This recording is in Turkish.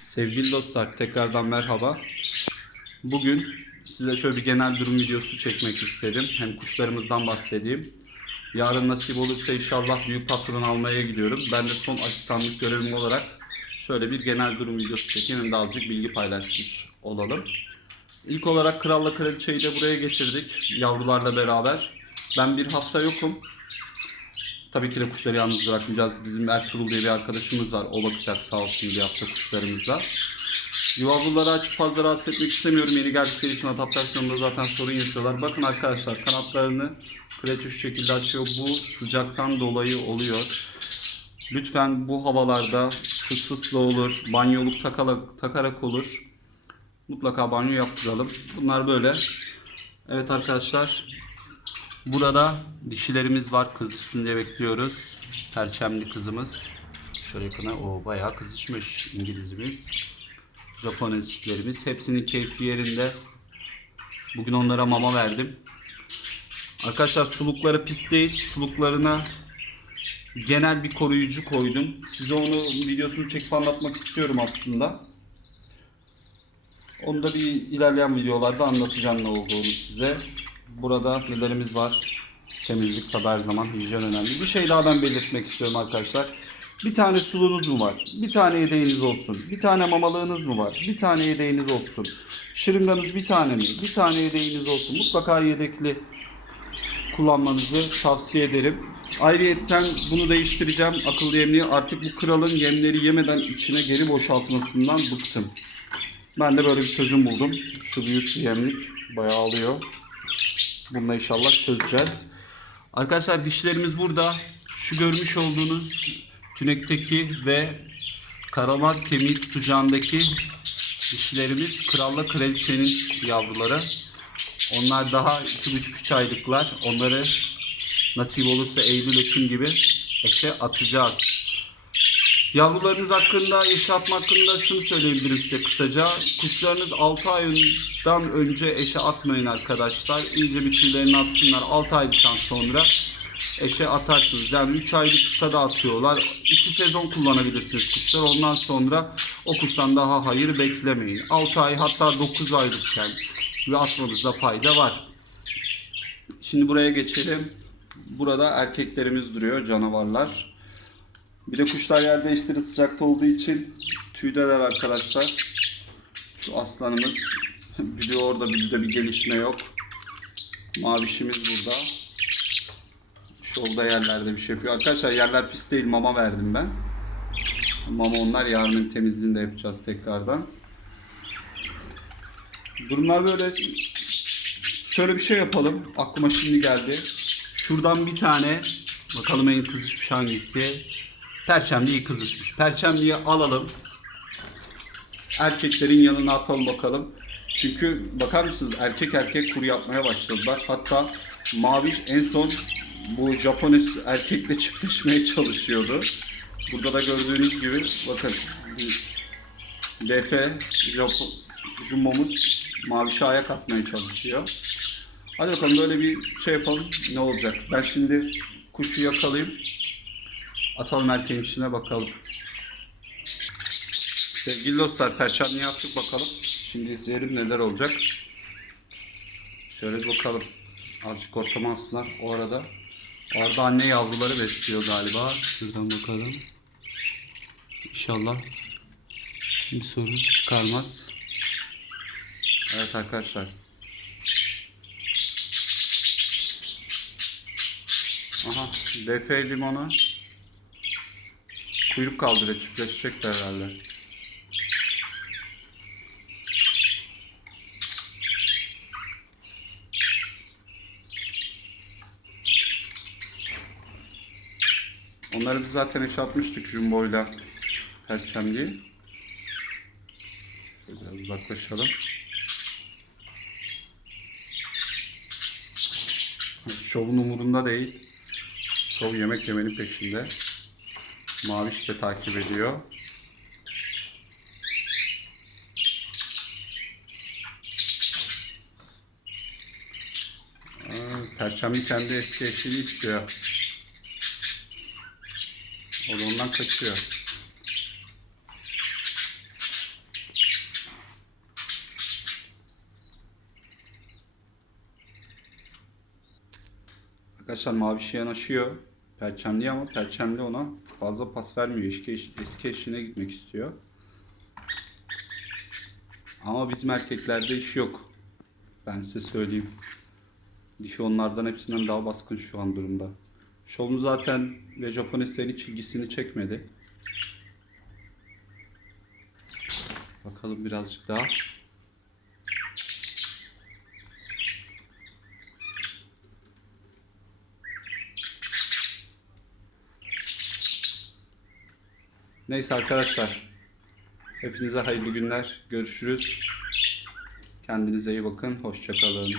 Sevgili dostlar tekrardan merhaba. Bugün size şöyle bir genel durum videosu çekmek istedim. Hem kuşlarımızdan bahsedeyim. Yarın nasip olursa inşallah büyük patron almaya gidiyorum. Ben de son asistanlık görevim olarak şöyle bir genel durum videosu çekeyim. Hem de azıcık bilgi paylaşmış olalım. İlk olarak kralla kraliçeyi de buraya getirdik yavrularla beraber. Ben bir hafta yokum. Tabii ki de kuşları yalnız bırakmayacağız. Bizim Ertuğrul diye bir arkadaşımız var. O bakacak sağ olsun bir hafta kuşlarımıza. Yavruları açıp fazla rahatsız etmek istemiyorum. Yeni geldikleri için adaptasyonda zaten sorun yaşıyorlar. Bakın arkadaşlar kanatlarını kraliçe şu şekilde açıyor. Bu sıcaktan dolayı oluyor. Lütfen bu havalarda fıs olur, banyoluk takala, takarak olur. Mutlaka banyo yaptıralım. Bunlar böyle. Evet arkadaşlar Burada dişilerimiz var. Kızışsın diye bekliyoruz. Perçemli kızımız. Şöyle yakına. O bayağı kızışmış İngilizimiz. Japon dişilerimiz. Hepsinin keyfi yerinde. Bugün onlara mama verdim. Arkadaşlar sulukları pis değil. Suluklarına genel bir koruyucu koydum. Size onu videosunu çekip anlatmak istiyorum aslında. Onu da bir ilerleyen videolarda anlatacağım ne olduğunu size. Burada nelerimiz var? Temizlik tabi her zaman hijyen önemli. Bir şey daha ben belirtmek istiyorum arkadaşlar. Bir tane sulunuz mu var? Bir tane yedeğiniz olsun. Bir tane mamalığınız mı var? Bir tane yedeğiniz olsun. Şırınganız bir tane mi? Bir tane yedeğiniz olsun. Mutlaka yedekli kullanmanızı tavsiye ederim. Ayrıyetten bunu değiştireceğim. Akıllı yemliği artık bu kralın yemleri yemeden içine geri boşaltmasından bıktım. Ben de böyle bir çözüm buldum. Şu büyük bir yemlik bayağı alıyor. Bununla inşallah çözeceğiz. Arkadaşlar dişlerimiz burada. Şu görmüş olduğunuz tünekteki ve karamat kemiği tutacağındaki dişlerimiz kralla kraliçenin yavruları. Onlar daha 2,5-3 aylıklar. Onları nasip olursa Eylül-Ekim gibi eşe atacağız. Yavrularınız hakkında, yaşatma hakkında şunu söyleyebilirim size kısaca. Kuşlarınız 6 aydan önce eşe atmayın arkadaşlar. İyice bir tüylerini atsınlar. 6 aylıktan sonra eşe atarsınız. Yani 3 aylıkta da atıyorlar. 2 sezon kullanabilirsiniz kuşlar. Ondan sonra o kuştan daha hayır beklemeyin. 6 ay hatta 9 aylıkken ve atmanızda fayda var. Şimdi buraya geçelim. Burada erkeklerimiz duruyor canavarlar. Bir de kuşlar yer değiştirir sıcakta olduğu için tüydeler arkadaşlar. Şu aslanımız. De orada bir de bir gelişme yok. Mavişimiz burada. Şurada yerlerde bir şey yapıyor. Arkadaşlar yerler pis değil mama verdim ben. Mama onlar yarının temizliğini de yapacağız tekrardan. Durumlar böyle. Şöyle bir şey yapalım. Aklıma şimdi geldi. Şuradan bir tane bakalım en kızışmış hangisi. Perçemliği kızışmış. Perçemliği alalım. Erkeklerin yanına atalım bakalım. Çünkü bakar mısınız erkek erkek kuru yapmaya başladılar. Hatta Maviş en son bu Japon erkekle çiftleşmeye çalışıyordu. Burada da gördüğünüz gibi bakın BF Japon Jumbo'muz Maviş'e ayak atmaya çalışıyor. Hadi bakalım böyle bir şey yapalım. Ne olacak? Ben şimdi kuşu yakalayayım. Atalım erkeğin içine bakalım. Sevgili dostlar perşembe yaptık bakalım. Şimdi izleyelim neler olacak. Şöyle bir bakalım. Azıcık ortama alsınlar. O arada orada anne yavruları besliyor galiba. Şuradan bakalım. İnşallah bir sorun çıkarmaz. Evet arkadaşlar. Aha DF limonu kuyruk kaldırıyor çiftleşecekler herhalde. Onları biz zaten eş atmıştık Jumbo'yla Perçemliği. Biraz uzaklaşalım. Şovun umurunda değil. Şov yemek yemenin peşinde. Maviş de takip ediyor. Perçemli kendi eski eşliğini istiyor. O da ondan kaçıyor. Arkadaşlar mavi şey yanaşıyor. Perçemli ama perçemli ona fazla pas vermiyor. Eski, eski eşine gitmek istiyor. Ama bizim erkeklerde iş yok. Ben size söyleyeyim. Dişi onlardan hepsinden daha baskın şu an durumda. Şolun zaten ve Japoneslerin hiç ilgisini çekmedi. Bakalım birazcık daha. Neyse arkadaşlar. Hepinize hayırlı günler. Görüşürüz. Kendinize iyi bakın. Hoşçakalın.